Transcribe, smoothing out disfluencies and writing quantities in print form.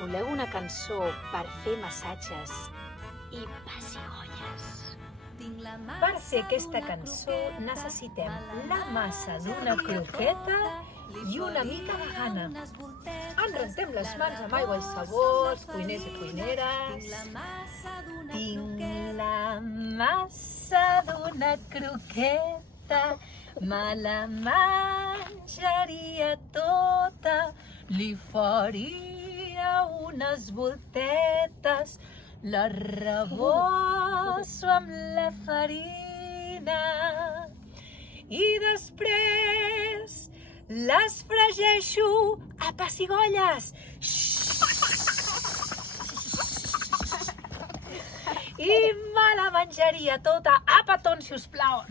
Voleu una cançó per fer massatges i pessigolles? Per fer aquesta cançó necessitem la massa d'una croqueta i una mica de gana. Ens rentem les mans amb aigua i sabó, els cuiners i cuineres. Tinc la massa d'una croqueta, me la menjaria tota, li faria unes voltetes, la rebosso amb la farina i després les fregeixo a pessigolles. I me la menjaria tota a petons, si us plau.